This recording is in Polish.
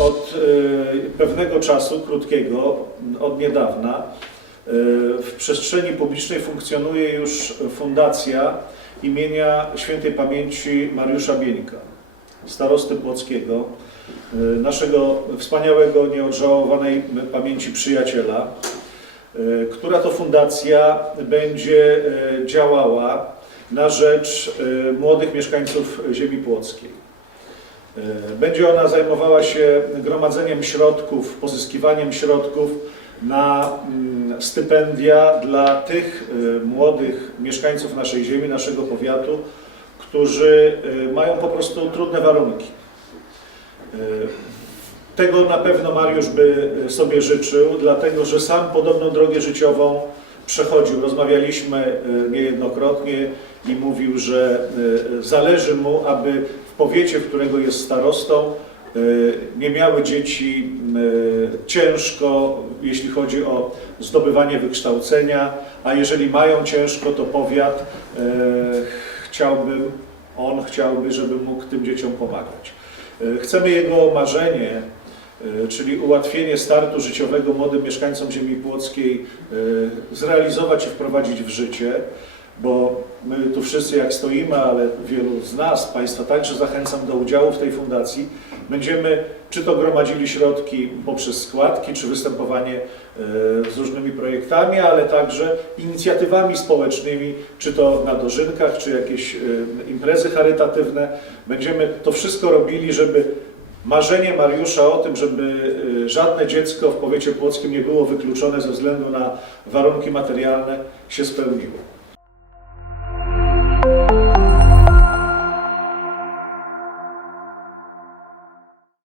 od y, pewnego czasu, krótkiego, od niedawna, y, w przestrzeni publicznej funkcjonuje już fundacja imienia świętej pamięci Mariusza Bieńka, starosty płockiego, y, naszego wspaniałego, nieodżałowanej pamięci przyjaciela, która to fundacja będzie działała na rzecz młodych mieszkańców ziemi płockiej. Y, Będzie ona zajmowała się gromadzeniem środków, pozyskiwaniem środków na mm, stypendia dla tych y, młodych mieszkańców naszej ziemi, naszego powiatu, którzy y, mają po prostu trudne warunki. Tego na pewno Mariusz by sobie życzył, dlatego że sam podobną drogę życiową przechodził. Rozmawialiśmy y, niejednokrotnie i mówił, że y, zależy mu, aby w powiecie, w którego jest starostą, y, nie miały dzieci ciężko, jeśli chodzi o zdobywanie wykształcenia, a jeżeli mają ciężko, to powiat y, chciałby, on chciałby, żeby mógł tym dzieciom pomagać. Chcemy jego marzenie, czyli ułatwienie startu życiowego młodym mieszkańcom ziemi płockiej, y, zrealizować i wprowadzić w życie, bo my tu wszyscy jak stoimy, ale wielu z nas, Państwa także zachęcam do udziału w tej fundacji. Będziemy czy to gromadzili środki poprzez składki, czy występowanie e, z różnymi projektami, ale także inicjatywami społecznymi, czy to na dożynkach, czy jakieś e, imprezy charytatywne. Będziemy to wszystko robili, żeby marzenie Mariusza o tym, żeby e, żadne dziecko w powiecie płockim nie było wykluczone ze względu na warunki materialne się spełniło.